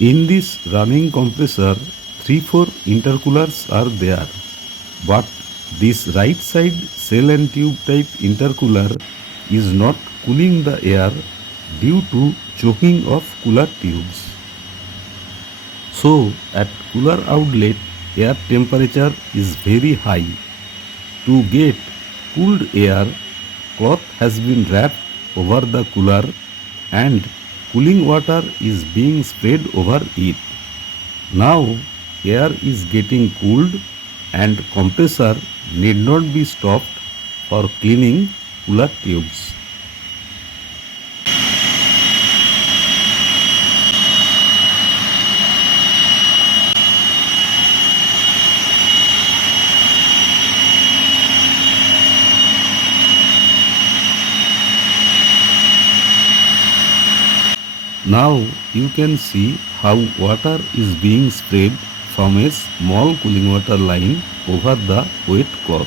In this running compressor, 3-4 intercoolers are there, but this right side cell and tube type intercooler is not cooling the air due to choking of cooler tubes. So at cooler outlet, air temperature is very high. To get cooled air, cloth has been wrapped over the cooler and cooling water is being sprayed over it. Now air is getting cooled and compressor need not be stopped for cleaning cooler tubes. Now you can see how water is being sprayed from a small cooling water line over the wet cloth.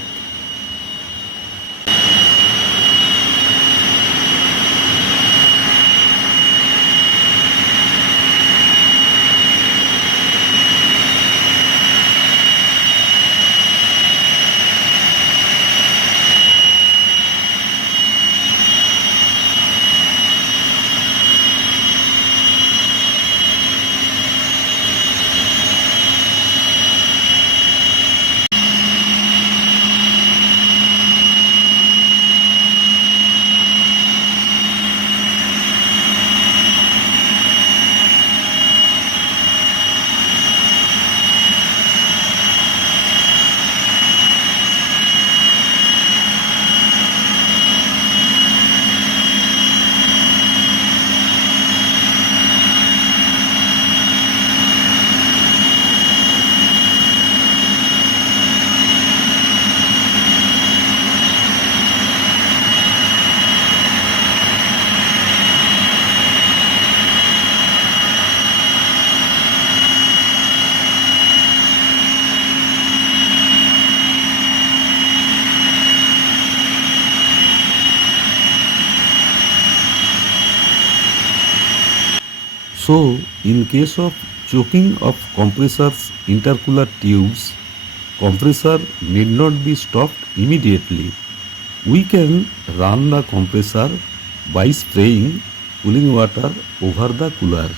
So, in case of choking of compressor's intercooler tubes, compressor need not be stopped immediately. We can run the compressor by spraying cooling water over the cooler.